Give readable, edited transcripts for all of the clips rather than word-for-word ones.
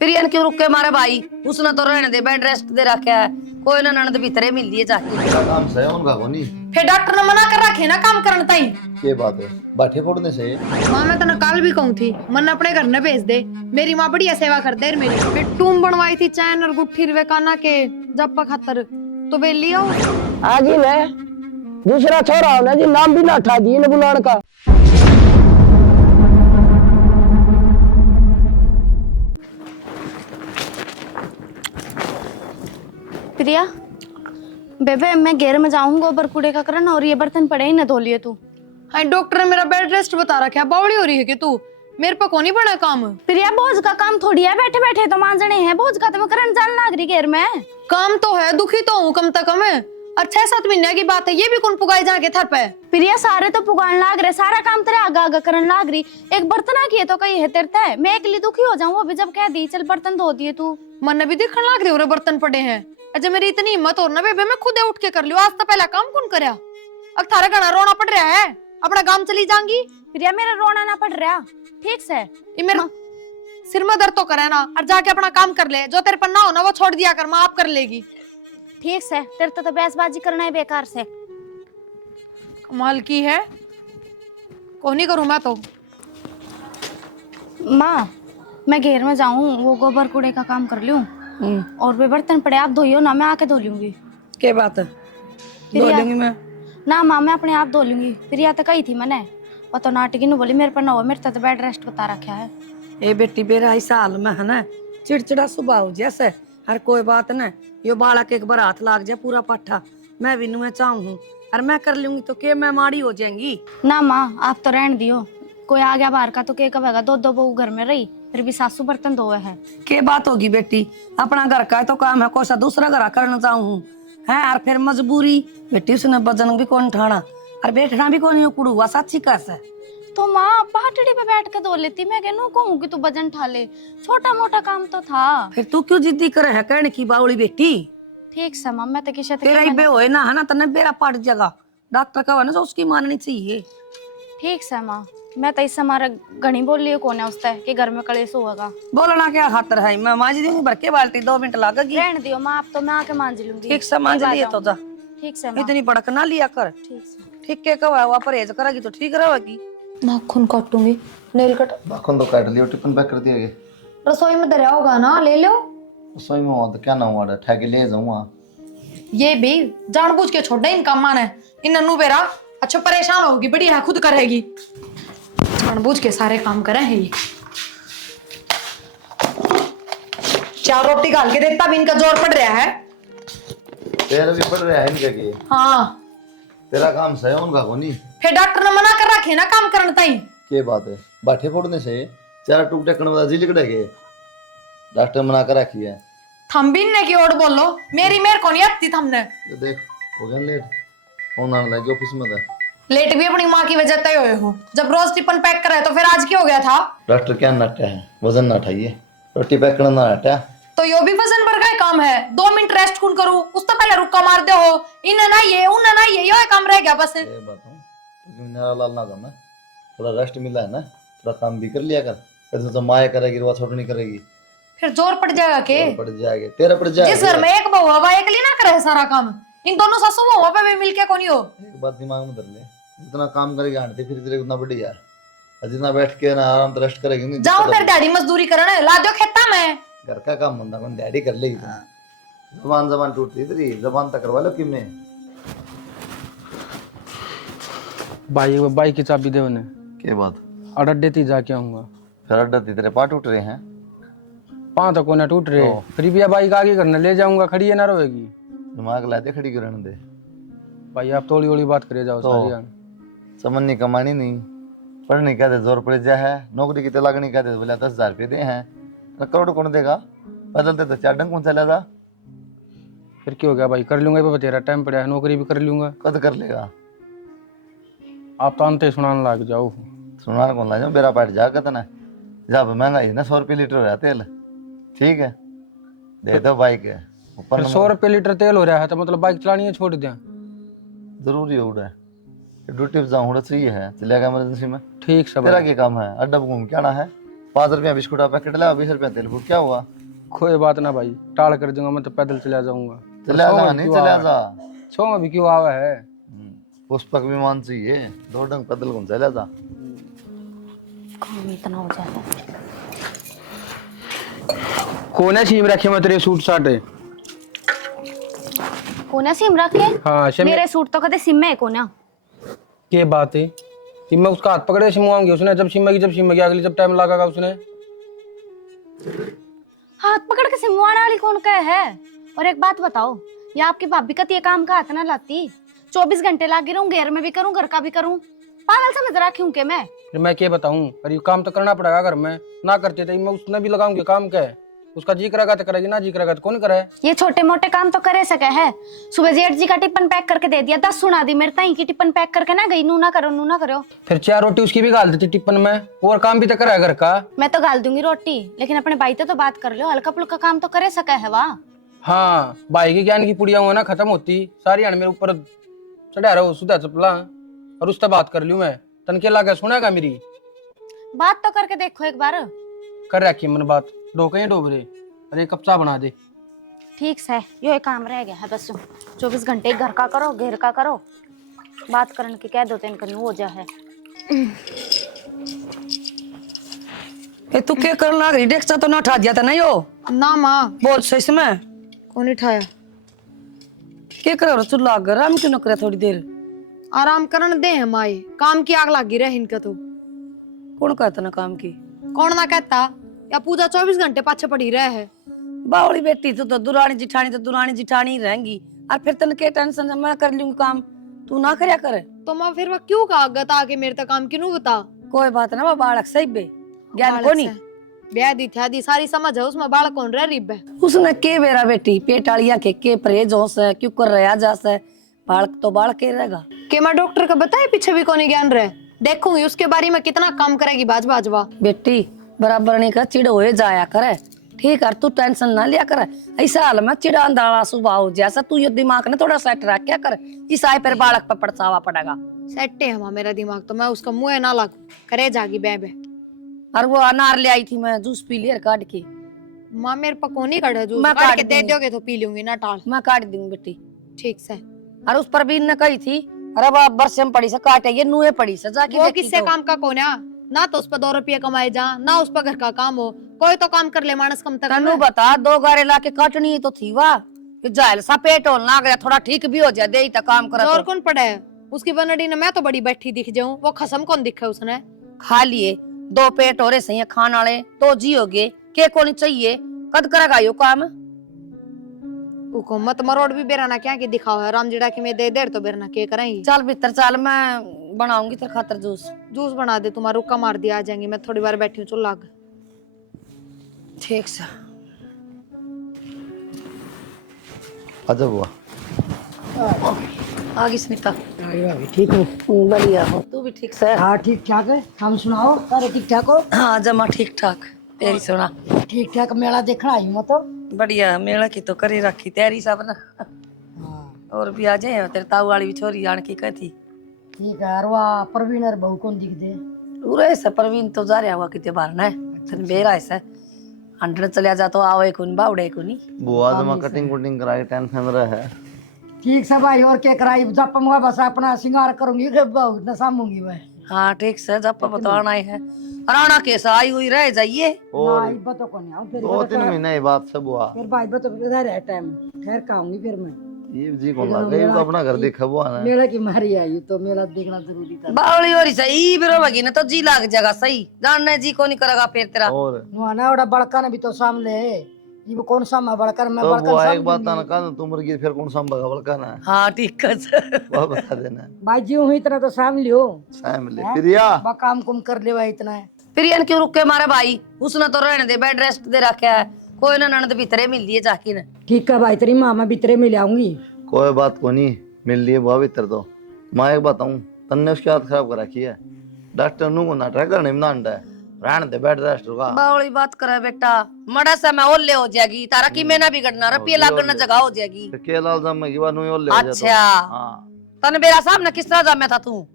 फिर यान क्यों रुके मारे भाई? उसने तो रहने दे, बेड रेस्ट दे रखा है। कोई ना ननद भीतरे मिल लिए जाके। मेरा काम सही है उनका कोनी। फिर डॉक्टर ने मना कर रखे ना काम करने ताई। ये बात है बाठे फोड़ने से। माँ मैं तने कल भी कहूँ थी मन अपने घर न भेज दे। मेरी माँ बढ़िया सेवा कर दे मेरी। फिर टूम बनवाई थी चैन और गुट्ठी रवे काना के जप्पा खातर तो वे लिया आज ही ने दूसरा छोरा होना जी नाम भी ना उठा दिए न बुलान का। प्रिया बेबे मैं घेर में जाऊंगा गोबर कूड़े का करना और ये बर्तन पड़े ही ना धो लिए तू। हाँ डॉक्टर ने मेरा बेड रेस्ट बता रखा है। बावड़ी हो रही है कि तू मेरे पे कौन ही बना काम। प्रिया बोझ का काम थोड़ी है, बैठे बैठे तो मांजने हैं। बोझ का तो मैं करन जान लाग रही घेर में। काम तो है, दुखी तो हूँ कम से कम। और 6-7 महीने की बात है, ये भी कौन पुगाई जाके थर पे। प्रिया सारे तो पुगान लाग रहे, सारा काम तेरे आगा आगा करन लाग रही। एक बर्तना किए तो कहीं है तेरता है। मैं अकेली दुखी हो जाऊं अभी जब कह दी चल बर्तन धो दिए तू। मन भी दिखने लाग रही हो बर्तन पड़े हैं। अच्छा मेरी इतनी हिम्मत और ना बेबे मैं खुद उठ के कर लियो। आज तो पहला काम कौन करया। अब थारे घना रोना पड़ रहा है, अपना काम चली जाऊंगी। प्रिया मेरा रोना ना पड़ रहा, ठीक से ये मेरा सिर में दर्द तो करे ना, और जाके अपना काम कर ले। जो तेरे पर ना हो ना वो छोड़ दिया कर, माँ आप कर लेगी। ठीक से तेरे तो बहसबाजी करना है बेकार से। कमाल की है, को नहीं करूं मैं तो। माँ मैं घेर में जाऊं वो गोबर कूड़े का काम कर लूं और वे बर्तन पड़े आप धोइयो ना, मैं आके धो लूंगी। क्या बात है धो लूंगी मैं ना माँ मैं अपने आप धो लूंगी। प्रिया तो कही थी मैंने वो तो नाटकी नु बोली मेरे पर ना हो, मेरे तो बेड रेस्ट बता रखा है। ए बेटी बेरा इस हाल में है ना चिड़चिड़ा स्वभाव जैसे हर कोई बात ना यो बालक एक बार हाथ लाग जाए पूरा पाठा मैं भी नुए चाहूँ और मैं कर लूंगी तो के मैं माड़ी हो जाएंगी। ना माँ आप तो रहने दियो, कोई आ गया बाहर का तो के कहेगा दो दो बहू घर में रही फिर भी सासू बर्तन धोए है। के बात होगी बेटी, अपना घर का तो काम है, कोई सा दूसरा घर करना चाहूँ है और फिर मजबूरी बेटी उसने वजन भी कौन उठाना और बैठना भी कौन कुड़ हुआ साची कैसे। तो माँ पहाड़ी पे बैठ के धो लेती, मैं कहूँ कहूँ कि तू वजन ठा ले, छोटा मोटा काम तो था। फिर तू क्यों जिद्दी करे है कहने की बावली बेटी। ठीक से माँ मैं तो किसी तेरा ही बे होए ना है ना तने बेरा पट जगह डॉक्टर का ना तो उसकी माननी चाहिए। ठीक से माँ मैं तो इससे हमारा घनी बोल लियो कौन है उससे कि घर में कलेश होगा। बोलना क्या खातर है, मैं मांझ दूंगी भर के बाल्टी 2 मिनट लगेगी। रहने दियो माँ, आप तो मैं आके मांझ लूंगी। ठीक से मांझ लिए तो जा। ठीक से माँ। इतनी भड़क ना लिया कर। ठीक से ठीक के कवा हुआ परहेज करेगी तो ठीक रहेगी। नाखून काटूंगी, नेल कट। नाखून तो काट लियो, टिफिन पैक कर दिया गया। रसोई में धरा होगा ना, ले लो। रसोई में हुआ तो क्या ना हुआ ठेके ले जाऊंगा। ये भी जानबूझ के छोड़ दे इनका मान है। इन नन्नू बेरा अच्छा परेशान होगी, बड़ी है खुद करेगी। जानबूझ के सारे काम करे है ये। 4 रोटी गाल के देता भी इनका जोर पड़ रहा है। तेरा भी पड़ रहा है इनका की। हाँ तेरा काम सही है उनका कोनी। फिर डॉक्टर ने मना कर रखे ना काम करने ताई। के बात है बाठे फोड़ने से चारा टूक टकने वाला जी लिकड़ा के डॉक्टर मना कर रखी है। थम भी ने की ओर बोलो, मेरी मेर को नहीं आती थमने। तो देख हो गया लेट, फोन आने लगे ऑफिस में था। लेट भी अपनी माँ की वजह तय हुए हो। जब रोज टिफिन पैक करे तो फिर आज क्या हो गया था। डॉक्टर क्या नटा है, वजन ना उठाइए, रोटी पैक करना ना हटा। तो यो भी वजन बढ़ गए काम है। 2 मिनट रेस्ट कौन करूं, उस तो पहले रुका मार दे हो। इन्हें ना ये उन्हें ना ये काम रह गया बस। ये बताऊं तो मेरा लाल ना करना, थोड़ा रेस्ट मिला है ना, थोड़ा काम भी कर लिया कर। ऐसे तो माया करेगी रोज छोड़ नहीं करेगी, फिर जोर पड़ जाएगा के। पड़ जाएगा तेरा पड़ जाएगा। जिस घर में एक बहू हवा एक ली ना करे सारा काम, इन दोनों सासू बहुओं पे भी मिलके कौन हो। एक बात दिमाग में धर ले, जितना काम करेगी आंटी फिर तेरे उतना बढ़ी यार, और जितना बैठ के ना आराम से रेस्ट करेगी नहीं। जाओ तेरे डैडी मजदूरी करने ला दो खेता में। घर का काम बंदा कौन डैडी कर लेगी तुम। जबान जबान टूटती तेरी, जबान तक करवा लो कि मैं। बाई की चाबी दे उन्हें। क्या बात अड्डे थी जाके आऊंगा। फिर अड्डा तेरे पाँव टूट रहे हैं। पाँव तो कोने टूट रहे, फिर भी बाइक आगे करने ले जाऊंगा, खड़ी है ना रहेगी। दिमाग लाते खड़ी करने दे भाई आप थोड़ी थोड़ी बात करे जाओ। तो समझनी कमानी नहीं, पढ़ने क्या दे जोर पड़ जा है, नौकरी की तलाकनी क्या दे बोला 10,000 रुपये दे हैं, करोड़ कौन देगा। बदलते तो 4 डंग कौन चलेगा। फिर क्या हो गया भाई, कर लूंगा पापा, तेरा टाइम पड़ा है, नौकरी भी कर लूंगा। कद कर लेगा। आप तो अंत सुनाने लग जाओ। सुनार कौन ला जाओ, बेरा पाट जा कतना जब महंगा ही ना 100 रुपये लीटर हो रहा तेल। ठीक है दे दो बाइक है ऊपर 100 रुपये लीटर तेल हो रहा है तो मतलब बाइक चलानी है छोड़ दिया। जरूरी हो रहा है ड्यूटी पे जाऊँ सही है, चलेगा इमरजेंसी में। ठीक सब तेरा क्या काम है, अड्डा पे घूम के आना है, ₹5 बिस्कुट का पैकेट ला, ₹20 तेल फूट, क्या हुआ? कोई बात ना भाई, टाल कर दूंगा, मैं तो पैदल चला जाऊंगा। चला जा, नहीं चला जा। छो में भी क्यों आवा है? पुष्पक विमान चाहिए, 2 डंग पैदल कौन चला जा। काम इतना हो जाता है। कोने सीम रखे मैं तेरे सूट साट है। कोना सिम रखे? हाँ मेरे सूट तो कहते सिम में है कोना। के बात है कि मैं उसका हाथ पकड़े सिमवाऊंगी उसने, जब सिमगी अगली जब टाइम लगागा उसने। हाथ पकड़ के सिमवाने वाली कौन का है? और एक बात बताओ, ये आपकी भाभी का ये काम का हाथ ना लाती? 24 घंटे लागे रहूं, घर में भी करूं, घर का भी करूं। पागल समझ रखी हूं के मैं? फिर मैं क्या बताऊं, पर ये काम तो करना पड़ेगा। घर में ना करते तो मैं उसने भी लगाऊंगी। काम क्या है? उसका जी करेगा तो करेगी, ना जी करेगा तो कौन करे। ये छोटे मोटे काम तो करे सके है। सुबह जेठ जी का टिफिन पैक करके दे दिया, 10 सुना दी मेरे ताई की टिफिन पैक करके ना गई, नू ना करो। फिर 4 रोटी उसकी भी गाल देती टिफिन में, और काम भी तो करे घर का। मैं तो गाल दूंगी रोटी, लेकिन अपने भाई तो बात कर लो, हल्का फुल्का काम तो करे सके है वाह। हाँ, भाई की ज्ञान की पुड़िया हुआ ना खत्म होती सारी, मेरे ऊपर चढ़ा रहा सुधा चपला, और उससे बात कर लूं मैं। तनके लाके सुनेगा मेरी बात तो करके देखो एक बार। कर रखी मन बात, डोके डोबरे, अरे कप चाह बना दे। ठीक है, यो एक काम रह गया है बस। 24 घंटे घर का करो, घेर का करो, बात करने की कह दो तेन करनी हो जा है। ए तू क्या कर लाग रही? डेक्सा तो ना उठा दिया था ना यो? ना माँ, बोल सही से मैं कौन उठाया? क्या कर रहा तू? लाग आराम क्यों न करे थोड़ी देर? आराम करन दे है माए, काम की आग लगी रहे इनका तो। कौन कहता ना काम की? कौन ना कहता? या पूजा 24 घंटे पाछे पड़ी रहे है। बावली बेटी तू तो दुरानी जिठानी ही रहेंगी। और फिर तन के टेंशन है, मैं कर लूंगी काम, तू ना करया करे। तो मैं फिर वह क्यों कागत आके मेरे तक काम क्यों बता? कोई बात ना, वो बालक सही बे, ज्ञान को नहीं। ब्याह दी सारी समझ है उसमें, बालक कौन रह रिब है। उसने के बेरा बेटी पेटालिया के परहेज हो से क्यों कर रहा जा से, बालक तो बालक ही रहेगा। के मैं डॉक्टर का बताए पीछे भी कोनी ज्ञान रहे, देखूंगी उसके बारे में कितना काम करेगी बाजवा। बेटी बराबर नहीं कर, चिड़ होए जाया करे, ठीक है? तू टेंशन ना लिया कर। ऐसा हाल में चिड़ा अंधारा स्वभाव जैसा तू ये दिमाग ने थोड़ा सेट रख क्या कर, इस आए पर बालक पर पड़सावा पड़ेगा। सेट है मां मेरा दिमाग तो, मैं उसका मुंह ना लागू करे जागी बे। और वो अनार ले आई थी, मैं जूस पी लिया काट के। मां मेरे पर कोनी कड़े जूस, मैं काट के काट दे दूंगी। दोगे तो पी लूंगी ना टाल। मैं काट दूंगी बेटी। ठीक से। और उस पर भी ने कही थी, अरे बाप बरसे में पड़ी से काटे, ये नुए पड़ी से जाके वो देखी किससे तो। काम का कोन्या ना, तो उस पर 2 रुपये कमाए जा ना, उस पर घर का काम हो, कोई तो काम कर ले मानस कम तक। तनु बता, 2 गारे लाके काटनी तो थी वाह, कि जायल सा पेट होल ना गया, थोड़ा ठीक भी हो जाए, दे ही काम करा और तो। कौन पड़ा है उसकी बनड़ी ने? मैं तो बड़ी बैठी दिख जाऊं, वो खसम कौन दिखे उसने? खा लिए 2 पेट हो रहे सही खान वाले तो जी हो गए, के को नहीं चाहिए, कद करेगा यो काम? हुकूमत मरोड़ भी बेराना क्या की दिखाओ है, रामजीड़ा की मैं दे देर तो बेरना के करेंगी। चल भीतर चल, मैं बनाऊंगी तेरे खातर जूस बना दे, तुम्हारा रुक्का मार दिया आ जाएंगे, मैं थोड़ी बार बैठी हूँ चुल्ला। ठीक से। अजब हुआ। आगे स्मिता ठीक हूँ। बढ़िया हो, तू भी ठीक से? हाँ ठीक ठाक है। हम सुनाओ, सारे ठीक ठाक हो? हाँ जमा ठीक ठाक, तेरी सुना। ठीक ठाक। मेला देखना आई हूँ तो। बढ़िया, मेला की तो करी रखी तैयारी सब ना। हाँ और भी आ जाए, तेरे ताऊ वाली भी छोरी आन की कहती। ठीक है। और वहाँ प्रवीण और बहू कौन दिख दे? पूरा ऐसा प्रवीण तो जा रहा हुआ कितने बार ना, तन बेरा ऐसा 100 चलिया जा तो आवे कुन बावड़े कुनी। बुआ जमा कटिंग कुटिंग कराई, टेंशन रहे। ठीक सब भाई, और क्या कराई? जब मैं बस अपना श्रृंगार करूंगी, न सामूंगी मैं। हाँ ठीक से, जब बताना है। राणा कैसा आई हुई रह जाइए। और बतो को नहीं आऊँ फिर। 2-3 महीने ये बात सब हुआ। फिर भाई बतो इधर है टाइम, ठहर का आऊंगी फिर मैं। ये जी कौन लग गई, तो अपना घर देखा हुआ ना। मेला की मारी आई तो मेला देखना जरूरी था। बावड़ी हो रही सही बिरो बगी ना तो जी लाग जाएगा सही, जानने जी को नहीं करेगा फिर तेरा। और नुआना ओड़ा बड़का ने भी तो सामने है, ये वो कौन सा बड़कर मैं तो बड़कर वो एक सामने बात नहीं। ना कहा, तुम मर गई फिर कौन संभल बलका ना। हाँ ठीक है। वो बता देना। भाई जी हुई इतना तो सामने लियो, साम ले प्रिया। बा काम कुम कर ले भाई इतना है। प्रियन क्यों रुक के मारे भाई, उसने तो रहने दे, बेड रेस्ट दे रखा है, कोई ना ननद भीतरे मिल लिए जाकी ने। ठीक है भाई, तेरी माँ मैं भीतरे में ले आऊंगी। कोई बात को नहीं, मिल लिए बुआ भीतर तो। मैं एक बताऊं, तन्ने उसकी हालत खराब कर रखी है, डॉक्टर नु को नाटक करने में ना अंडा है, रहने दे बेड रेस्ट होगा। बावड़ी बात करे बेटा, मड़ा से मैं ओले हो जाएगी, तारा की मैं ना बिगड़ना, रुपये लागना जगह हो जाएगी। तो के लाल जम की बात नहीं ले अच्छा हां तने मेरा सामने किस तरह जामे था तू?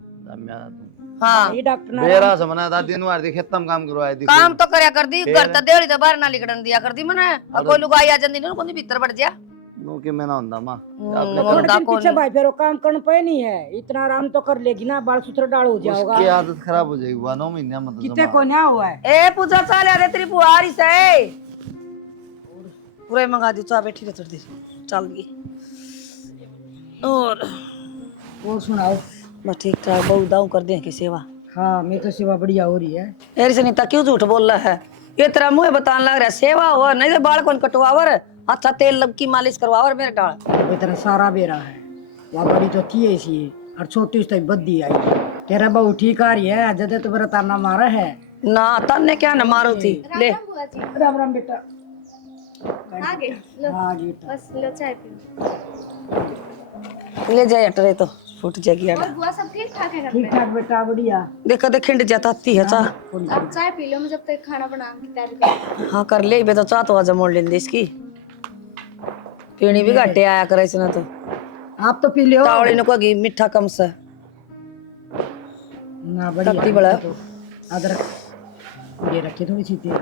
हाँ ये डॉक्टर ने बेरा समना दादी नु आरती खेत में काम करवाए दी काम तो करया कर दी, घर तो देड़ी तो बाहर ना लिकड़न दिया कर दी मने। और कोई लुगाई आ जांदी ना कोनी भीतर बढ़ जा। नु के मैं ना हुंदा मां थोड़े दिन पीछे भाई फिर वो काम करने पे नहीं है, इतना आराम तो कर लेगी ना, बाल सूत्र डाल हो जाओगा। उसकी आदत खराब हो जाएगी 9 महीने मतलब कितने को ना हुआ है। ए पूजा चाल आ रे तेरी बुआरी से पूरे मंगा दी तो बैठी रह थोड़ी देर चल गई। और सुनाओ। बस ठीक ठाक बहुत दाऊ कर दे की सेवा। हाँ मेरी तो सेवा बढ़िया हो रही है। तेरी सनीता क्यों झूठ बोल रहा है? ये तेरा मुंह बतान लग रहा है सेवा हो, नहीं तो बाल कौन कटवावर, अच्छा तेल लब की मालिश करवावर मेरे डाल। इतना सारा बेरा है, वह बड़ी तो थी ऐसी और छोटी उसकी बद्दी आई। तेरा बहू ठीक आ रही है, जदे तो मेरा ताना मारा है ना तन्ने क्या न मारो थी ले। राम राम बेटा। आगे लो, हाँ बेटा। बस लो चाय पियो। ले जाए अटरे तो फूट जाएगी और अटर। बुआ सब ठीक ठाक है घर ठीक पे? ठाक बेटा बढ़िया। देखो देख खिंड जाता आती है चाह। आप चाय पी लो, मैं जब तक खाना बनाने की तैयारी करूँ। हाँ कर ले बे तो चाह तो आजा मोड़ लेंदे इसकी पीनी भी घाटे आया करे इसने तो। आप तो पी लियो तावड़ी ने कोई मीठा कम से ना बढ़िया। तत्ती बड़ा तो अदरक ये रखी थोड़ी सी तेल।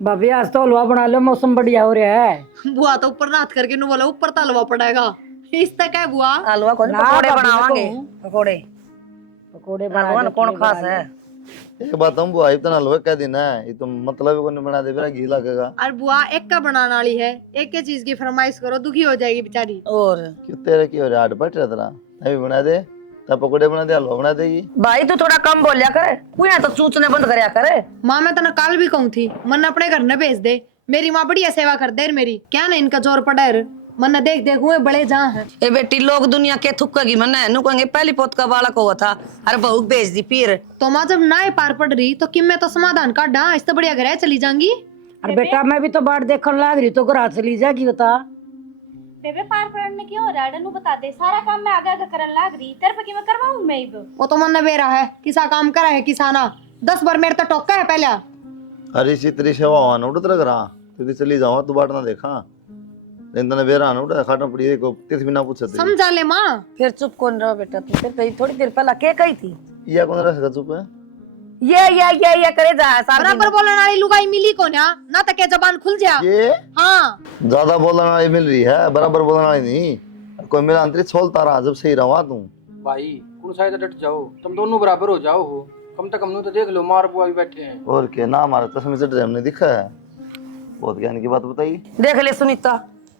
भाभी आज तो हलवा बना लो, मौसम बढ़िया हो रहा है। बुआ तो ऊपर रात करके नु बोला ऊपर तलवा पड़ेगा। इस तक है बुआ। हलवा कौन ना पकोड़े भाभी, बनावांगे देखो। पकोड़े पकोड़े हलवा न कौन खास है? एक बात हम बुआई तो हलवा कह देना है, ये तो मतलब को नहीं बना दे, मेरा घी लगेगा। और बुआ एक का बनाने वाली है, एक के चीज की फरमाइश करो दुखी हो जाएगी बेचारी। और क्यों तेरे की हो रहा है बट तेरा अभी बना दे, तब पकोड़े बना दे, हलवा बना देगी। भाई तू थोड़ा कम बोलिया करे, कोई तो चूचने बंद करया करे। माँ मैं तना कल भी कहूँ थी मन अपने घर न भेज दे, मेरी माँ बढ़िया सेवा कर दे मेरी, क्या ना इनका जोर पड़ा है मन देख देख हुए बड़े जहाँ है। ए बेटी लोग दुनिया के थुक्केगी मन नु कहेंगे पहली पोत का बालक हुआ था, अरे बहू भेज दी पीर। तो माँ जब ना पार पड़ रही तो किम मैं तो समाधान काटा, इससे बढ़िया घर चली जाऊंगी। अरे बेटा मैं भी तो बाट देखने लाग रही, तो घर चली जाएगी बता। बेबे पार पड़ने क्यों हो रहा है? डनू बता दे, सारा काम मैं आगे आगे करने लाग रही, तेरे पे की मैं करवाऊं मैं ही? वो तो मन बेरा है, किसा काम करा है किसाना 10 बार मेरे तो टोका है पहला। अरे इसी तेरी सेवा हुआ ना उड़ तेरा करा, तेरी चली जाओ तू बाट ना देखा, लेकिन बेरा ना उड़ा खाटना पड़ी को तिथ भी ना पूछते। समझा ले माँ। फिर चुप कौन रहो बेटा तू, फिर कहीं थोड़ी देर पहला के कही थी या कौन रहा चुप है? ये करे जा सारा बराबर बोलने वाली लुगाई मिली को ना तक के जबान खुल जा। ये हाँ ज्यादा बोलने वाली मिल रही है, बराबर बोलने वाली नहीं। कोई मेरा अंतरिक्ष छोलता रहा जब सही रहा तू। भाई कौन सा डट जाओ, तुम दोनों बराबर हो जाओ हो, कम से कम तो देख लो मार बुआ भी बैठे हैं। और क्या ना हमारे चश्मे से ड्रेम ने दिखा है, बहुत ज्ञान की बात बताई। देख ले सुनीता,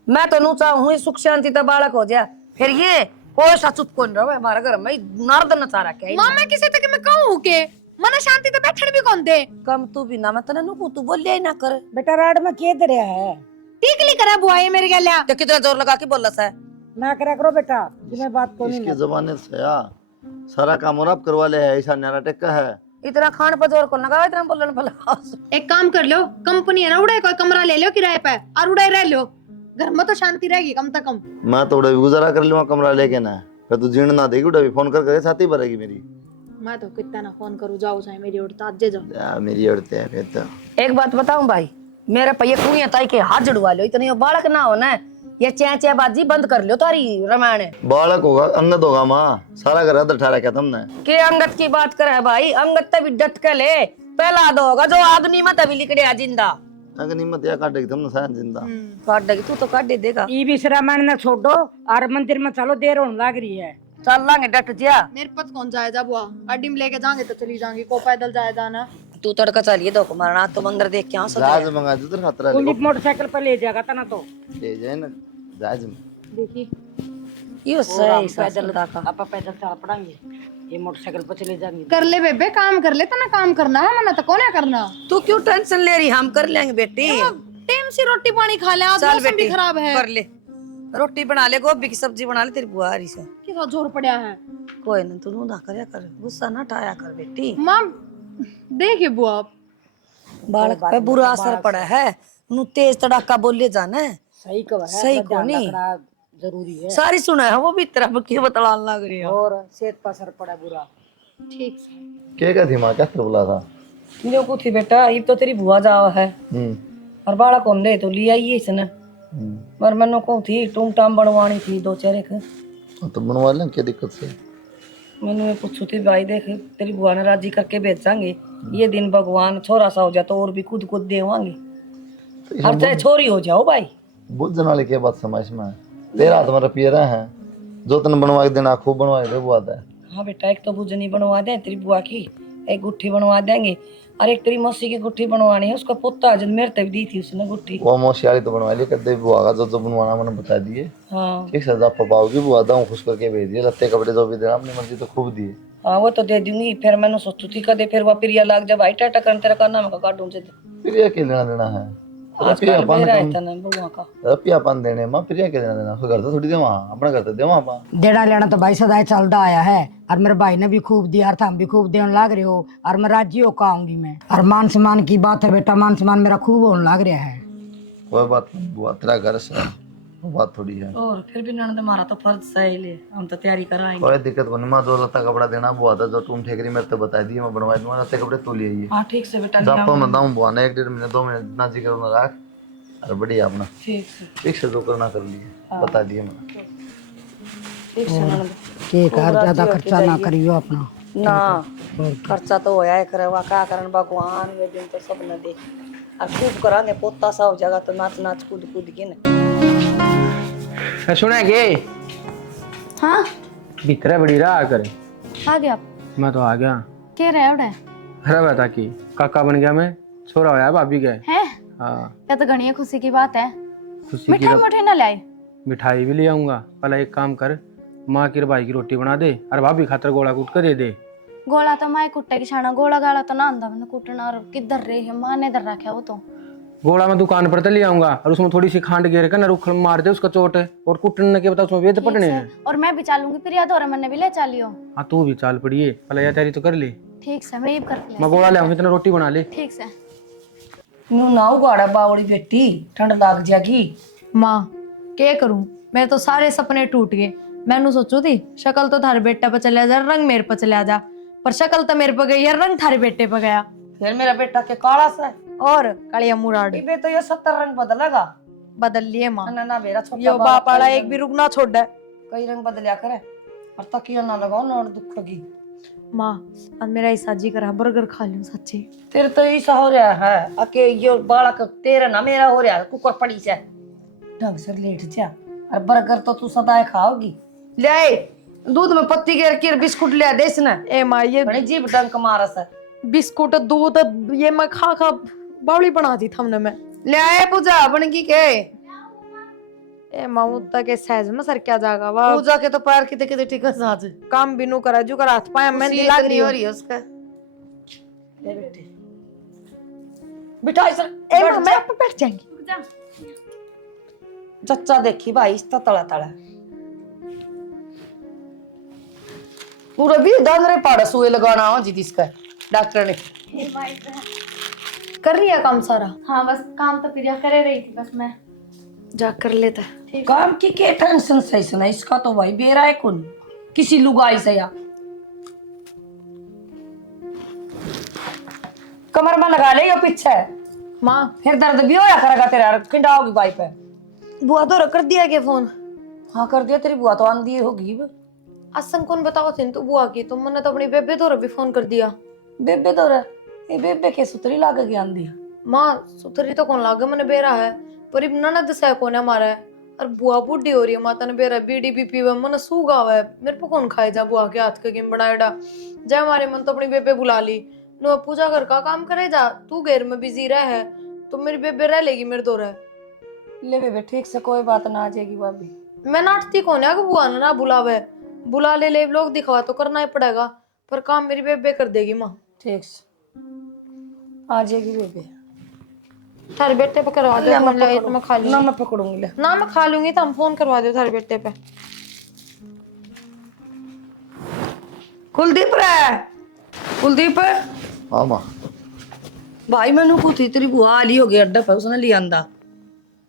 मैं तो नू चाहूँ सुख शांति तो बालक हो जाए, फिर ये कोई सा चुप कौन रहो हमारे घर में नारद नचा रहा क्या? माँ मैं किसी तक मैं कहूँ के मन शांति तो बैठने भी कौन दे। कम तू भी ना मैं तने नु तू बोलिया ही ना कर। बेटा राड में के दरिया है टीकली करा बुआ ये मेरे गलिया। तो कितना जोर लगा के बोल रहा है? ना करा करो बेटा, जिन्हें बात को नहीं इसके जमाने से सारा काम और आप करवा ले है, ऐसा न्यारा टेक्का है। इतना खान पर जोर कौन लगा, इतना बोलने भला। एक काम कर लो, कंपनी है ना उड़े कोई कमरा ले लो किराए पे और उड़े रह लो, घर में तो शांति रहेगी कम से कम। मैं तो उड़ा भी गुजारा कर लूंगा कमरा लेके ना, फिर तू जीण ना देगी, उड़ा भी फोन करके साथी भरेगी मेरी। मैं तो कितना ना फोन करूँ, जाओ चाहे मेरी उड़ता आज जाओ। या मेरी उड़ते हैं फिर तो। एक बात बताऊं भाई, मेरे पहिए कुइया ताई के हाथ जुड़वा लो, इतनी बालक ना हो ना, ये चै बाजी बंद कर लो तारी रामायण। बालक होगा अंगद होगा माँ, सारा घर अदर ठहरा क्या तुमने? के अंगत की बात करे है भाई, अंगत तभी डट के ले, पहला दो होगा जो आदमी मत अभी लिखड़े जिंदा। अगर मत या काटेगी तुमने शायद जिंदा। काट देगी तू तो काट दे देगा। ई भी रामायण ना छोड़ो और मंदिर में चलो, देर होने लग रही है। चल लांगे डट जिया। मेरे पास कौन जाएगा बुआ, गाड़ी में लेके जाएंगे तो चली जाएंगी, को पैदल जाए जाना। तू तड़का चलिए दो मारना, तो मंदिर देख के आ जहाज मंगा दो तो खतरा कुली मोटरसाइकिल पर ले जाएगा तना तो ले जाए ना जहाज में। देखिए यो सही पैदल का आप पैदल चल पड़ेंगे, ये मोटरसाइकिल पर चले जाएंगे। कर ले बेबे, काम कर ले, तना काम करना है, मना तो कौन है करना। तू क्यों टेंशन ले रही, हम कर लेंगे बेटी। टाइम से रोटी पानी खा ले, आज चल मौसम भी बेटी खराब है। कर ले, रोटी बना ले, गोभी की सब्जी बना ले, तेरी बुआ आ रही से। कितना जोर पड़ा है। कोई ना तू ना करया कर, गुस्सा ना उठाया कर बेटी। माँ देखिए बुआ, बालक पे बुरा असर पड़ा है, नु तेज तड़ाका बोले जाना है। सही कहा है, सही पर ध्यान कोनी। रखना जरूरी है। सारी सुना है वो भी तरफ की बतलान लग रही है। और सेहत पर असर पड़ा बुरा। ठीक क्या थी माँ, क्या बोला था? जो कुछ थी बेटा, ये तो तेरी बुआ जाओ है और बाड़ा कौन ले तो लिया ही इसने, पर मैंने को थी टूम टाम बनवानी थी 2 4 एक। तो बनवा लें, क्या दिक्कत से? मैंने ये पूछू थी भाई देख तेरी बुआ ने राजी करके भेजांगे ये दिन भगवान छोरा सा हो जाए तो और भी खुद खुद देवांगे और चाहे छोरी हो जाओ भाई। बुझने वाली क्या बात समझ में है? तेरा हाथ में रुपये रहे हैं जो तन बनवा के देना खूब बनवा दे बुआ दे। हाँ बेटा एक तो बुझनी बनवा दे तेरी बुआ की, एक गुट्ठी बनवा देंगे और एक तेरी मौसी की गुट्ठी बनवानी है। उसका पुत्ता जन मेरे तक दी थी उसने गुट्ठी। वो मौसी वाली तो बनवा ली कदे बुआ का जो बनवाना मैंने बता दिए। हाँ ठीक सजा पाओगी बुआ दाऊ खुश करके भेज दिए लत्ते कपड़े जो भी देना अपनी मर्जी तो खूब दिए। हाँ वो तो दे दूंगी। फिर मैंने सोचू थी कदे फिर वह प्रिया लाग जा भाई टाटा कर तेरा करना मैं काटूं से प्रिया के लेना देना है आजकल मेरा है तना बुआ का रुपया पान देने मां प्रिया के लेना देना घर तो थोड़ी देवा अपना घर तो देवा पा देना लेना तो भाई सदा चलता आया है और मेरे भाई ने भी खूब दिया और हम भी खूब देने लग रहे हो और मैं राजी होकर आऊंगी मैं। और मान सम्मान की बात है बेटा, मान सम्मान मेरा खूब होने लग रहा है। कोई बात नहीं बुआ तेरा घर से वो बात थोड़ी है। और फिर भी ननद हमारा तो फर्ज सही ले हम तो तैयारी कराएंगे। कोई दिक्कत नहीं मां जो लत्ता कपड़ा देना बुआ था जो तुम ठेकरी मेरे तो बता दिए मैं बनवा दूंगा लत्ते कपड़े तू ले आइए। हाँ ठीक से बेटा जापा मैं दाऊं बुआ ने 1-1.5 महीने 2 महीने जितना जी करो रख अरे बढ़िया अपना ठीक से जो करना कर लिए बता दिए मैं ठीक से ननद के कर ज्यादा खर्चा ना करियो अपना ना खर्चा तो होया है करे वा का करन भगवान वे दिन तो सब न दे और खूब करांगे पोता सा हो जाएगा तो नाच नाच कूद कूद के ना सुनेंगे हाँ भीतर बड़ी रहा करे। आ गया आप मैं तो आ गया। क्या रहे उड़े अरे बता की काका बन गया मैं छोरा होया भाभी गए। हैं हाँ क्या तो घनी खुशी की बात है। खुशी की मिठाई मुठाई ना लाए मिठाई भी ले आऊंगा। पहले एक काम कर माँ की भाई की रोटी बना दे और भाभी खातर गोला कूट कर दे दे। गोला तो माए कुट्टे की छाना गोला गाला तो ना आंदा मैंने कुटना और किधर रे है माँ ने इधर रखा वो तो गोला मैं दुकान पर तो ले आऊंगा और उसमें थोड़ी सी खांड गिर कर ना रुख मार दे उसका चोट है और कुटने के बता उसमें वेद पड़ने हैं। और मैं भी चालूंगी फिर याद हो रहा मैंने भी ले चालियो। हाँ तू भी चाल पड़िए पहले यह तैयारी तो कर ले। ठीक से मैं ये कर ले मैं गोला ले आऊंगी इतना रोटी बना ले। ठीक से न्यू ना उगाड़ा बावड़ी बेटी ठंड लाग जाएगी। माँ क्या करूं मैं तो सारे सपने टूट गए। मैंने सोचू थी शक्ल तो थारे बेटे पे चले जा रंग मेरे पे चले जा पर शक्ल तो मेरे पे गई है रंग थारे बेटे पे गया। फिर मेरा बेटा के काला सा और कालिया मुराड बे तो ये 70 रंग बदलेगा। बदल लिए माँ। ना ना मेरा छोटा यो बाप वाला एक भी रुकना छोड़ दे। कई रंग बदलिया करे और तकिया ना लगाओ ना और दुख की माँ और मेरा ऐसा जी करा बर्गर खा लूं सच्ची। तेरे तो ऐसा हो रहा है अके यो बालक तेरा ना मेरा हो रहा है कुकर पड़ी से ढंग से लेट जा और बर्गर तो तू सदा खाओगी। ले दूध में पत्ती गिर के बिस्कुट ले देस ना ए माँ ये बड़ी जीभ डंक मारस है बिस्कुट दूध ये मैं खा खा बावली बना दी थमने में। ले आए पूजा बनगी के ए माँ उतना के सहज में सर क्या जाएगा वाह पूजा के तो पैर किते किते ठीक है साथ काम बिनु करा जो करा हाथ पाया मेहंदी लग रही हो रही है उसका। ले बेटे बिठाई सर ए माँ मैं पे बैठ जाएंगी। चच्चा देखी भाई इसका तड़ा तड़ा पूरा भी दान रे पाड़ा सुए लगाना हो जी इसका डॉक्टर ने कर रही है काम सारा। हाँ बस काम तो प्रिया करे रही थी बस मैं जा कर लेता है। काम की के टेंशन सही सुना इसका तो भाई बेरा है कौन किसी लुगाई से या कमर में लगा ले यो पीछे माँ फिर दर्द भी होया करेगा तेरा किंडा होगी बाई पे। बुआ तो कर दिया के फोन। हाँ कर दिया तेरी बुआ तो आंधी होगी असं कौन बताओ थी तू बुआ की तुम मैंने तो अपनी बेबे तो भी फोन कर दिया। बेबे तो ये बेबे के सुतरी लागे की आंधी माँ सुथरी तो कौन लागे मैंने बेरा है पर इब ननद से कौन है हमारा है और बुआ बूढ़ी हो रही है माता ने बेरा बीडी बीपी वे मन सूगा हुआ है मेरे को कौन खाए जा बुआ के हाथ का गेम बनाएडा जय हमारे मन तो अपनी बेबे बुला ली नो पूजा घर का काम करे जा तू घेर में बिजी रह है तो मेरी बेबे रह लेगी मेरे तो रह ले बेबे ठीक से कोई बात ना आ जाएगी भाभी। मैं नाटती कौन है बुआ ना बुलावे बुला ले लोग दिखवा तो करना ही पड़ेगा पर काम मेरी बेबे कर देगी माँ। ठीक से आ जाएगी बेबे थारे बेटे पे करवा दो मैं खा लूंगी ना मैं पकड़ूंगी ले ना मैं खा लूंगी तो हम फोन करवा दो थारे बेटे पे। कुलदीप रे कुलदीप हाँ माँ भाई मैंने पूछी तेरी बुआ आली हो गई अड्डा पे उसने लिया आंदा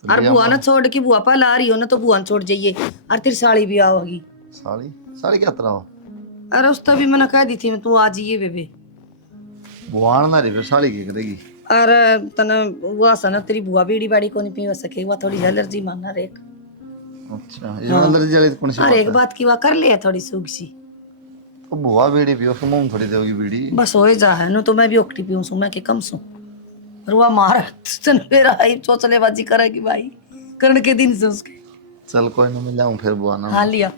और बुआ ने छोड़ के बुआ पा ला रही हो ना तो बुआ ने छोड़ जाइए और तेरी साड़ी भी आओगी। साड़ी साड़ी क्या तरह हो अरे उस तो भी मैंने कह दी थी तू आ जाइए बेबे बुआन ना रही फिर साड़ी की करेगी। अरे तने बुआ सा ना तेरी बुआ बीड़ी बाड़ी को नहीं पी सके वो थोड़ी एलर्जी मानना रे। अच्छा ये अंदर जले कौन सी अरे एक बात बात की वा कर ले थोड़ी सूख सी तो बुआ बीड़ी पियो, उसको मुंह में थोड़ी देगी बीड़ी। बस हो ही जा है नो, तो मैं भी ओकटी पीऊं सू, मैं के कम सू। और वो मारा तन मेरा आई चोचलेबाजी करेगी भाई, करण के दिन से उसके। चल कोई ना, मैं जाऊं फिर बुआ ना। हाँ लिया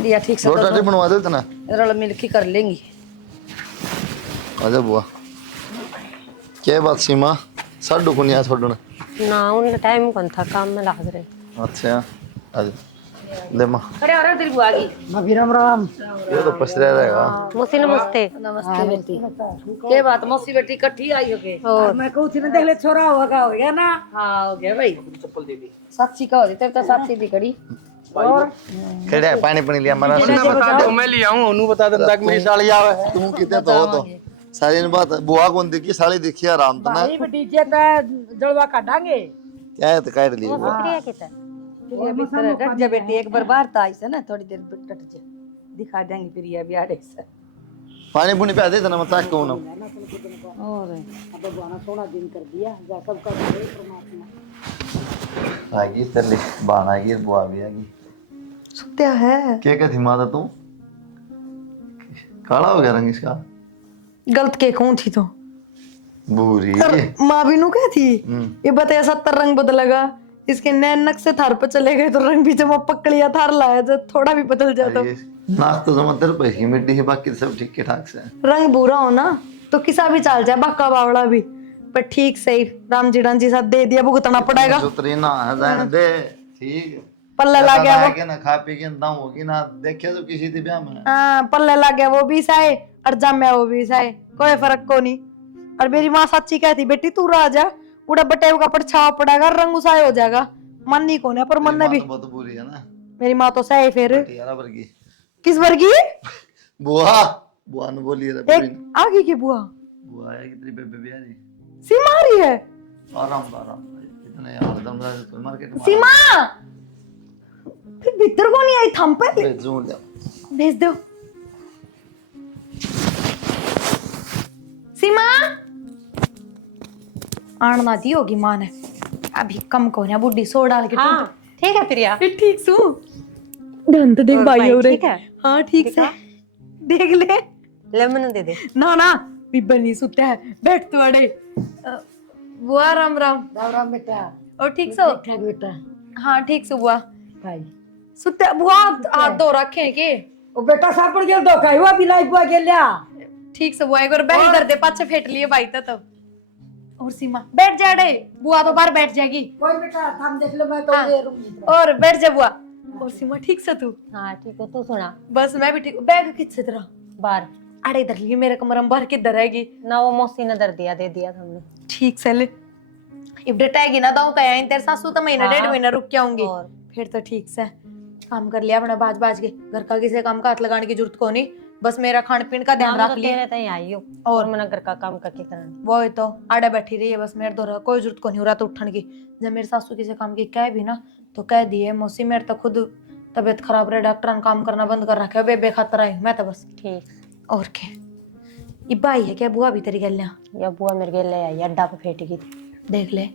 लिया, ठीक से रोटी राटी बनवा दे इतना। रल मिल के कर लेंगी। आजा बुआ। क्या बात सीमा, साडू को नहीं आया छोड़ना? ना उन टाइम कौन था, काम में लाग रहे। अच्छा आजा ले माँ। खड़े हो रहे हो तेरी बुआ की। भाभी राम राम। ये तो पसरा रहेगा। मुझसे नमस्ते। नमस्ते बेटी। के बात मौसी बेटी इकट्ठी आई हो के? और मैं कहूँ थी ना, देख ले छोरा होगा, हो गया ना। हाँ हो गया भाई। चप्पल दे दी। साक्षी का हो रही तेरे तो साक्षी दी कड़ी। और खड़े है, पानी पानी लिया मारा। बता दो मैं ले आऊं, ओनू बता दे तक मेरी साली आवे। तुम कितने तो हो तो सारी बात बुआ कौन देखी, साली देखी आराम तो ना। भाई डीजे पे जलवा काटांगे। क्या है तो काट लिया बुआ। प्रिया कितना प्रिया भी तरह डट जा बेटी, एक बार बाहर तो आई से ना, थोड़ी देर डट जा, दिखा देंगे प्रिया भी आड़े से। पानी पुनी पे दे देना, मत ताक को ना। और आगी चल बहाना आगी, बुआ भी आगी। सुत्या है। क्या कहती माता तू? काला हो गया रंग इसका। गलत के कौन थी तो बूरी। माँ भी नु क्या थी, हम्म। ये बताया 70 रंग बदलेगा, इसके नैनक से थार पे चले गए तो रंग भी जब पकड़िया थार लाया जब थोड़ा भी बदल जाता। ये नाक तो समझते पे की मिट्टी है, बाकी सब ठीक ठाक से है। रंग बुरा हो ना तो किसा भी चाल जाए, बाका बावड़ा भी, पर ठीक सही राम जी रांझी साथ दे दिया, भुगतना पड़ेगा। सुतरी ना जाने दे, ठीक है। पल्ले ला गया वो, के ना खा पी के दाम होगी ना, देखे तो किसी थी ब्याह में। हाँ पल्ले ला गया वो भी साए और जाम्या वो भी साए, कोई फर्क को नहीं। और मेरी माँ सच्ची कहती, बेटी तू राजा उड़ा बटे का परछाव पड़ेगा, रंग उसाए हो जाएगा। मन नहीं कौन है पर मन ने भी। बहुत बुरी है ना मेरी माँ तो सही फिर। यारा वर्गी किस वर्गी? बुआ, बुआ ने बोली है एक आगे की बुआ बुआ है कितनी बेबे भी है जी। सीमा आ रही है। आराम आराम इतने यार दम रहा मार्केट में। सीमा फिर भीतर को नहीं आई, थम पे भेजूं ले। भेज दो। सीमा आणना दी होगी माँ ने, अभी कम को ना बुढ़ी सो डाल के। हाँ ठीक है प्रिया। ठीक सू ध्यान तो देख और भाई भाई हो रहे। ठीक है? हाँ ठीक से देख ले। लेमन दे दे। ना ना बिब्बा नहीं सुता है, बैठ तू अड़े। बुआ राम राम। राम राम बेटा। और ठीक सो? ठीक बेटा। हाँ ठीक सो बुआ। भाई सुता बुआ हाथ धो रखे हैं के? ओ बेटा सापड़ गेल दो खाई हुआ बिलाई बुआ गेल्या। ठीक से बुआ एक बार बैठ कर दे, पाछे फेट लिए भाई तब। और सीमा बैठ जा रे, बुआ तो बाहर बैठ जाएगी। कोई बेटा थम देख लो, मैं तो हाँ। ये रूम में। और बैठ जा बुआ। और सीमा ठीक से तू? हाँ ठीक है, तू सुना। बस मैं भी ठीक हूँ। बैग किससे तेरा? बार अरे इधर लिए मेरे कमरे में, बाहर किधर रहेगी? ना वो मौसी ने दर दिया, दे दिया हमने। ठीक से ले। अब डटाएगी ना दाऊ कहीं तेरे सासू तो महीना हाँ। 1.5 महीना रुक के आऊंगी। और फिर तो ठीक से काम कर लिया अपना, बाज बाज के घर का किसी काम का हाथ लगाने की जरूरत को नहीं, बस मेरा खान पीन का ध्यान रख लिया। तेरे तई आई हो और मैंने घर का काम करके करना। वो तो आड़े बैठी रही है बस, मेरे दो कोई जरूरत को नहीं हो रहा तो उठन की। जब मेरे सासू किसी काम की कह भी ना तो कह दिए, मौसी मेरे तो खुद तबीयत खराब रहे, डॉक्टर ने काम करना बंद कर रखा, बेबे खातर आई मैं तो बस। ठीक और क्या इब्बा आई है क्या बुआ भी तेरी गलियां? या बुआ मेरे गेल ले आई, अड्डा पे फेट गई थी। देख ले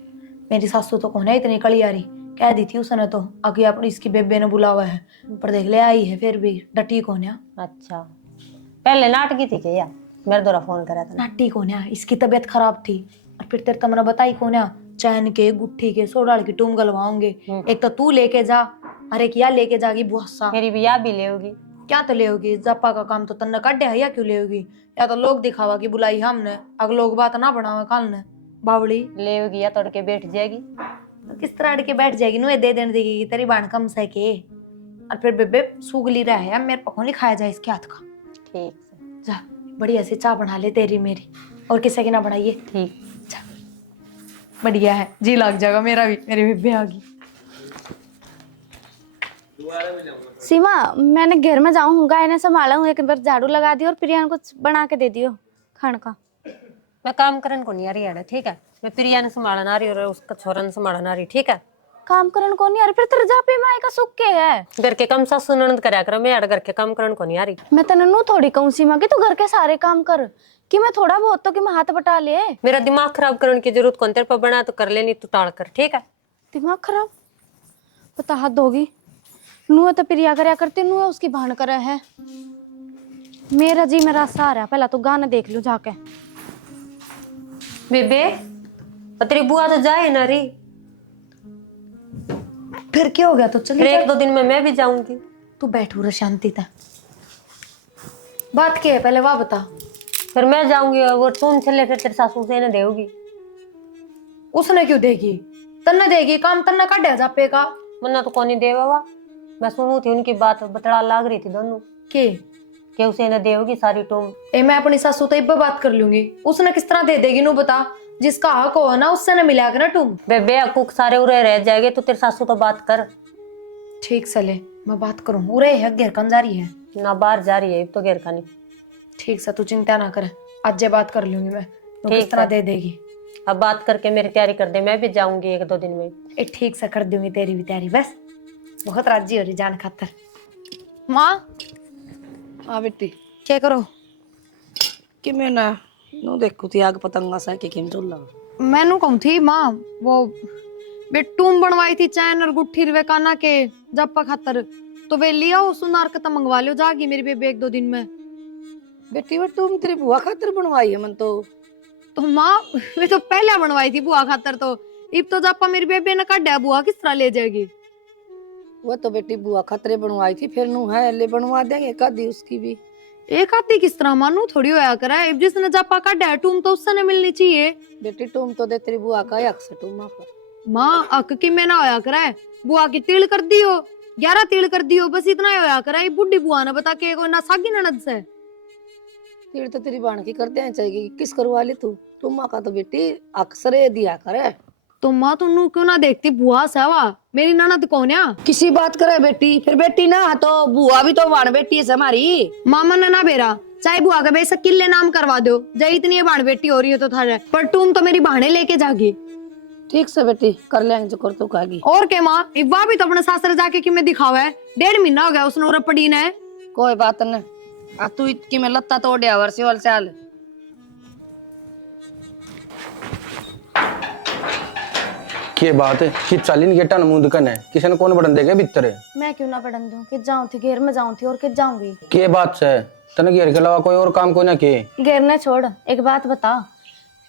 मेरी सासू तो कौन है इतनी कड़ी आ रही, कह दी थी उसने तो आगे अपनी इसकी बेबे ने बुलावा है, पर देख ले आई है फिर भी डटी कौन है। अच्छा पहले नाटकी थी क्या? मेरे द्वारा फोन करा था। नाटी कौन है, इसकी तबीयत खराब थी और फिर तेरे तमने बताई कौन है, चैन के गुट्ठी के सोडाल की टूम गलवाओगे। एक तो तू लेके जा, अरे क्या लेके जागी बुहसा, मेरी बिया भी ले होगी। क्या तो ले होगी, जप्पा का काम तो तन्ने काटे है या क्यों ले होगी, या तो लोग दिखावा की बुलाई हमने, अगर लोग बात ना बढ़ावे कल ने बावड़ी ले होगी या तोड़ के बैठ जाएगी। तो किस तरह अड़ के बैठ जाएगी, नुए दे देने देगी तेरी बाण कम सह के। और फिर बेबे सूगली रहा है, मेरे पकों नहीं खाया जाए इसके हाथ का। ठीक से जा बढ़िया से चाय बना ले तेरी मेरी, और किसी की ना बनाइए। ठीक जा बढ़िया है, जी लग जाएगा मेरा भी, मेरी बेबे आ गई। सीमा मैंने घर में जाऊँ, गाय ने संभाला हूँ, एक बार झाड़ू लगा दी और प्रिया को बना के दे दियो खाने का। मैं काम करन को नहीं आ रही है, ठीक है? मैं प्रिया ने संभालना आ रही और उसका छोरा ने संभालना आ रही, ठीक है? काम करन को नहीं आ रही, फिर तेरे जापे में का सुख के है। घर के काम सासू ननद करया कर, मैं घर के काम करन को नहीं आ रही। मैं तेने नू थोड़ी कहूँ सीमा कि तू घर के सारे काम कर, कि मैं थोड़ा बहुत तो कि मैं हाथ बटा ले। मेरा दिमाग खराब करने की जरूरत कौन, तेरे पर बना तो कर लेनी, तू टाल कर, ठीक है? दिमाग खराब पता हाथ धोगी नू तो प्रिया करया करती, नू उसकी भान करे है। मेरा जी मेरा सहारा है, पहला तो गाना देख लूं जाके। बेबे तेरी बुआ तो जाए ना री, फिर क्या हो गया? तो चलिए फिर एक दो दिन में मैं भी जाऊंगी। तू बैठू रे शांति था। बात क्या है पहले वाह बता। फिर मैं जाऊंगी और वो तुम चले फिर तेरे सासू से ना देगी। उसने क्यों देगी? तन्ने देगी, काम तन्ने काटे जापे का। मन्ना तो कौन दे बाबा, मैं सुनू थी उनकी बात, बतड़ा लाग रही थी दोनों के उसे ना देगी सारी टूम। ए मैं अपनी सासू तो इब्बा बात कर लूंगी, उसने किस तरह दे देगी? नू बता, जिसका हक हो ना उससे ना मिला कर ना तुम। बेबे कुक सारे उरे रह जाएंगे, तो तेरे सासू तो बात कर। ठीक सले, मैं बात करूं। उरे है घेर कंजारी है ना, बाहर जा रही है अब तो घेर खानी। ठीक से, तू चिंता ना कर, आज जे बात कर लूंगी मैं। तो ठीक किस तरह है। दे देगी? अब बात करके मेरी तैयारी कर दे, मैं भी जाऊंगी एक दो दिन में। ए ठीक से कर दूंगी तेरी भी तैयारी, बस बहुत राजी हो रही जान खातर। माँ हाँ बेटी क्या करो? कि मैं ना नो देखू थी आग पतंगा सा के किम चल मैनू कहूं थी माँ, वो बेटूम बनवाई थी चैन और गुट्ठी वे काना के जप्पा खातर, तो वे लिया हो सुनार का मंगवा लियो, जागी मेरी बेबे एक दो दिन में। बेटी वो तुम तेरी बुआ खातिर बनवाई है मन तो माँ वे तो पहले बनवाई थी बुआ खातर, तो इब तो जप्पा मेरी बेबे ने काटा, बुआ किस तरह ले जाएगी? वो तो बेटी बुआ खतरे बनवाई थी, फिर नू है ले बनवा देंगे कदी उसकी भी। एक आती किस तरह मानू थोड़ी होया करा है, जिसने जप्पा काटा टूम तो उससे न मिलनी चाहिए। बेटी तुम तो दे तेरी बुआ का हक से तुम पर माँ अक की में ना होया करा है, बुआ की तिल कर दियो, 11 तिल कर दियो, बस इतना ही होया करा है। बुढ़ी बुआ ने बता के कोई ना सागी ननद से तीड़ तो तेरी बाण की कर देना चाहिए, किस करवा ले तू? तुम का तो बेटी अक्सर दिया करे। तो माँ तुम क्यों ना देखती, बुआ सेवा मेरी ननद कौन है? किसी बात करे बेटी, फिर बेटी ना तो बुआ भी तो बाण बेटी है हमारी। मामा ने ना बेरा, चाहे बुआ का बेशक किले नाम करवा दो, जय इतनी बाण बेटी हो रही है तो थारे, पर तुम तो मेरी बहाने लेके जागी। ठीक से बेटी कर लेंगे जो कर तू कहेगी। और के माँ इब्बा भी तो अपने सासरे जाके कि मैं दिखावा है, 1.5 महीना हो गया उसने पड़ी ने। कोई बात नहीं, तू इतकी में लत्ता तोड़िया वर्षी वाल चाल। क्या बात है कि चालीन गेटा मुंह दुकान है, किसी ने कौन बटन देगा भीतर है? मैं क्यों ना पढ़न दूं, कि जाऊं थी घेर में जाऊं थी और कि जाऊंगी। क्या बात है तने घेर के अलावा कोई और काम कोई ना के? घेर ने छोड़, एक बात बता,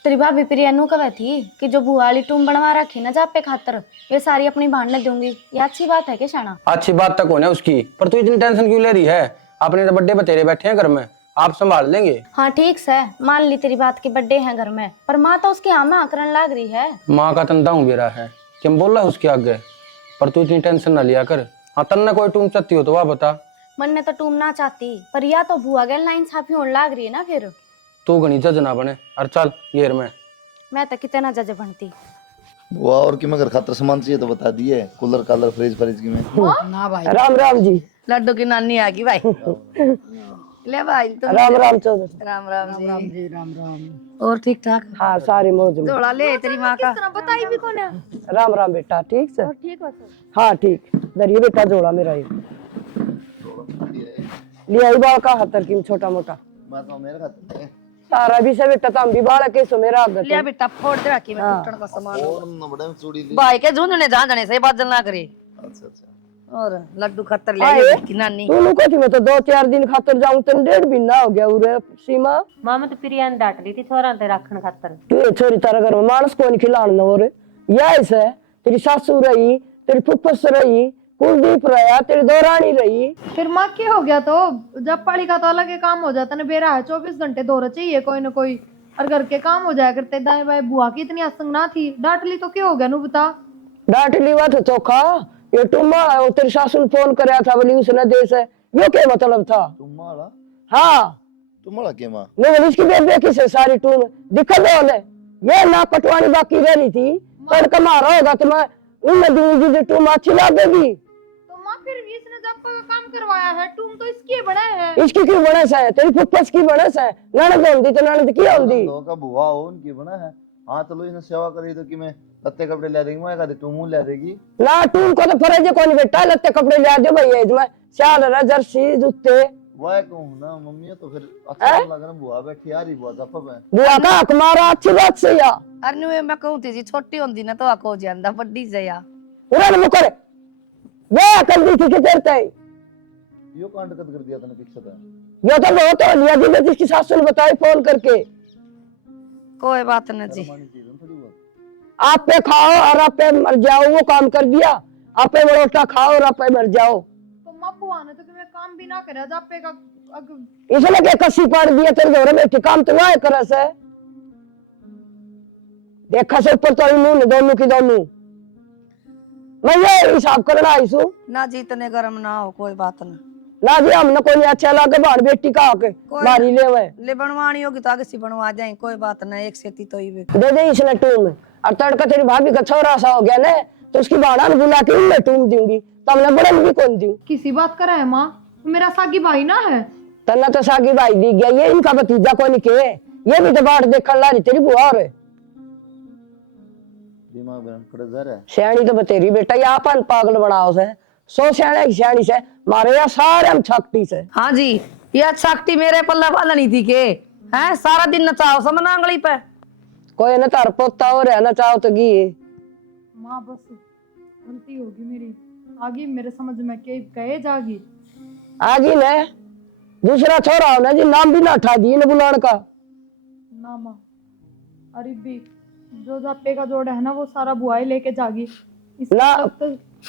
तेरी भाभी प्रियानू कह थी कि जो बुआ वाली टूम बनवा रखी ना जापे खातर, ये सारी अपनी बहन ने दूंगी, ये अच्छी बात है क्या शाना? अच्छी बात तक होना उसकी, पर तू इतनी टेंशन क्यों ले रही है? अपने तो बड्डे बतेरे बैठे हैं घर में, आप संभाल लेंगे। हाँ ठीक है, मान ली तेरी बात की बर्थडे है घर में, पर माँ तो उसकी हाँ में आकरण लाग रही है। माँ का तंदा हूँ बेरा है कि हम बोल रहा है उसके आगे, पर तू इतनी टेंशन ना लिया कर। हाँ तन्ना कोई टूम चाहती हो तो वह बता। मन ने तो टूम ना चाहती, पर या तो बुआ गैल ना इंसाफी होने लाग रही है ना, फिर तू घनी जज ना बने और चल घेर में। मैं तो कितना जज बनती। बुआ और की मगर खातर सामान चाहिए तो बता दिए, कूलर कालर फ्रिज फ्रिज की में। ना भाई राम राम जी। लड्डू की नानी आ गई भाई। ले भाई तो राम राम चौधरी। राम राम जी। जी राम राम। और ठीक ठाक? हाँ सारी मौज में। जोड़ा ले तेरी माँ का। बताई भी कौन है? राम राम बेटा, ठीक से? ठीक है सर। हाँ ठीक, दरिए बेटा जोड़ा मेरा ये लिया ही बाल का हतर की छोटा मोटा बात में मेरे खाते में सारा भी से बेटा तम भी बाल के सो मेरा आदत लिया बेटा फोड़ दे रखी मैं टूटण का सामान। और न बड़े में चूड़ी ली। भाई के झुंझने झांझने से बात ना करे। अच्छा अच्छा। और लड्डू खतर ले आई की नानी। तू को थी मैं तो 2-4 दिन खातर जाऊं तो 1.5 महीना हो गया उरे सीमा। मामा तो प्रिया ने डांट ली थी छोरा ते रखन खातर। तू छोरी तारा घर में मानस को नहीं खिलाना और या ऐसे तेरी सासू रही, तेरी फुफ्फस रही, कुलदीप रहा, तेरी दौरानी रही। फिर माँ क्या हो गया? तो जब पाली का तो अलग ही काम हो जाता ना, बेरा है 24 घंटे दौरा चाहिए कोई ना कोई, और घर के काम हो जाया करते। दाएं बाएं बुआ की इतनी आसंग ना थी, डांट ली तो क्या हो गया? नू बता। डांट ली बात चौखा, ये टुम्मा तेरी सासू ने फोन कराया था बोली उसने देश है, ये क्या मतलब था? तुम्हारा हाँ तुम्हारा क्या माँ? नहीं इसकी बेबे की से सारी टूम दिक्कत है, ये ना कटवानी बाकी रह रही थी, पर कमारा होगा तो मैं उनमें दूंगी जो टूम अच्छी लगेगी। तो माँ फिर इसने जब का काम करवाया है, तुम तो इसकी बड़ा है। इसकी क्यों बनस है? तेरी फुफ्फस की बनस है, ननद होंदी तो ननद की होंदी। तो का बुआ हो उनकी बना है। हाँ चलो इसने सेवा करी तो कि मैं लत्ते कपड़े ले देगी, मैं कहती तू मुंह ले देगी ना टूम को तो फर्ज है कोई बेटा, लत्ते कपड़े ले दो भाई इसमें शाल रहा जर्सी जूते। वह कहूँ ना मम्मी तो फिर अच्छा लग रहा। बुआ बैठी आ रही बुआ दफा में बुआ का हक मारा अच्छी बात से या अरे मैं कहूं थी जी छोटी होंदी ना तो आको ਜਾਂਦਾ ਵੱਡੀ से या उन्होंने मुकर ये अकल दी थी कि करते यो कांड कद कर दिया तने पीछे था। ये तो बहुत हो लिया जी, मैं जिसकी सासू ने बताई फोन करके। कोई बात नहीं जी। मानी चीज है थोड़ी बहुत। आप पे खाओ और आप पे मर जाओ, वो काम कर दिया। आप पे बरोटा खाओ और आप पे मर जाओ। तो माँ बुआ ने तो तुम्हें काम भी ना करा जब पे का इसने क्या कसी पाड़ दिया तेरे घर में, काम तो वह करे से। देखा से ऊपर तो मुंह दोनों की दोनों। मैं ये हिसाब करना आई सू ना जी इतने गर्म ना हो, कोई बात नहीं। ना जी, हमने कोई अच्छा लगे बाहर बेटी का आके मारी ले वे ले बनवानी होगी तो आगे से बनवा जाए, कोई बात नहीं। एक सेती तो ही भी दे दे इसने टूम। और तड़का तेरी भाभी का छोरा सा हो गया ना, तो उसकी बाड़ा में बुला के मैं टूम दूंगी, तो हमने बड़े भी कौन दूं। किसी बात करा है माँ, मेरा सागी भाई ना है। तना तो सागी भाई दी गया, ये इनका भतीजा को नहीं के, ये भी तो बाढ़ देखने ला रही तेरी बुआ और दिमाग में पड़ जा रहा है। सियाणी तो बतेरी बेटा, ये आपन पागल बनाओ से। सो सियाणी से मारे या सारे हम छकटी से। हाँ जी, ये शक्ति मेरे पल्ला वाला नहीं थी के हैं, सारा दिन नचाओ समना आंगली पे। कोई न तार पोता हो रहा नचाओ तो गी। माँ बस गलती होगी मेरी, आगे मेरे समझ में के कहे जागी। आगी ने दूसरा छोरा हो ना जी, नाम भी ना उठा दिए न बुलाने का। ना माँ, अरे भी जो जापे का जोड़ है ना वो सारा बुआई लेके जागी। ना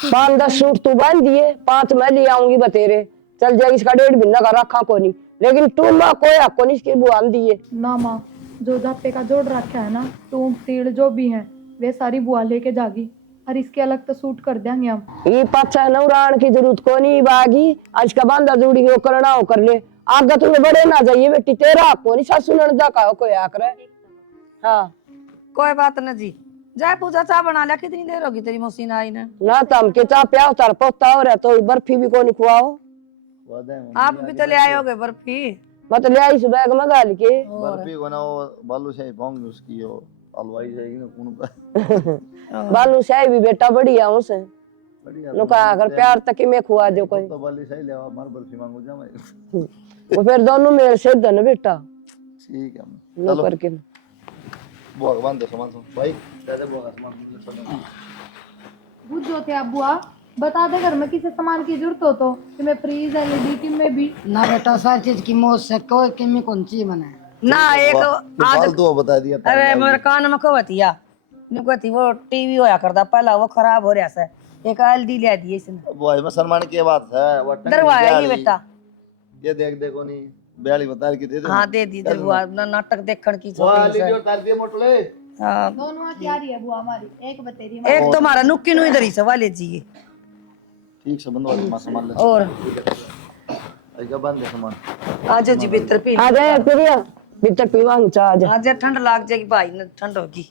5-10 सूट तू बांध दिए, 5 मैं ले आऊंगी बतेरे, चल जाएगी। इसका 1.5 महीना का रखा को नहीं, लेकिन तू माँ कोई आपको नहीं इसकी बुआ दिए। ना माँ, जो जापे का जोड़ रखा है ना, तुम तीड़ जो भी है वे सारी बुआ लेके जागी, और इसके अलग तो सूट कर देंगे हम। ये पाछा नौरान की जरूरत को नहीं बागी, आज का बांधा जोड़ी वो करना हो कर ले। आगे तुम्हें बड़े ना जाइए बेटी, तेरा आपको नहीं सासू ननदा का कोई आकर। हाँ कोई बात नहीं जी, जाए पूजा चाह बना लिया। कितनी देर होगी तेरी मौसी आई ने? ना तम के चा प्याओ तार पोता हो रहा, तो बर्फी भी को नहीं खुआओ। वादा है आप भी तो ले आए होगे बर्फी। मैं तो ले आई सुबह बैग में गाल के। बर्फी को ना वो बालूशाही पाऊंगी उसकी, वो हलवाई जाएगी ना कौन का। बालूशाही भी बेटा बढ़िया उसे बढ़िया नुका अगर प्यार तक में खुआ दो कोई, तो बालूशाही ले आओ, मार बर्फी मांगो जा मैं। वो फिर दोनों मेरे से धन बेटा ठीक है नो चलो करके। भगवान दे सामान भाई दे बोगा सामान। बुझो थे आप बुआ, बता दे घर में किसी सामान की जरूरत हो तो मैं फ्रीज एलईडी की में भी। ना बेटा सारी चीज की मौज से कोई किमी कौन सी बने ना एक आज तो बता दिया। अरे मेरे कान में कहतिया कहती वो टीवी होया करता पहला, वो खराब हो रहा से, एक एलडी ले दी इसने। भाई में सलमान की बात है, वो दरवाया ये बेटा, ये देख देखो नहीं बयाली बता के दे दे। हाँ दे दी दरवा ना नाटक देखण की वाली छोटी जो तार दिए मोटले। हाँ दोनों क्या रही है बुआ हमारी, एक बतेरी एक तुम्हारा नुक्की नु इधर ही से वाले जी। ठीक से बंद वाली सामान ले और आई का बंद है सामान। आज जी भीतर पी आ जाए प्रिया भीतर पीवांग चा आ जा। आज ठंड लाग जाएगी भाई, न ठंड होगी।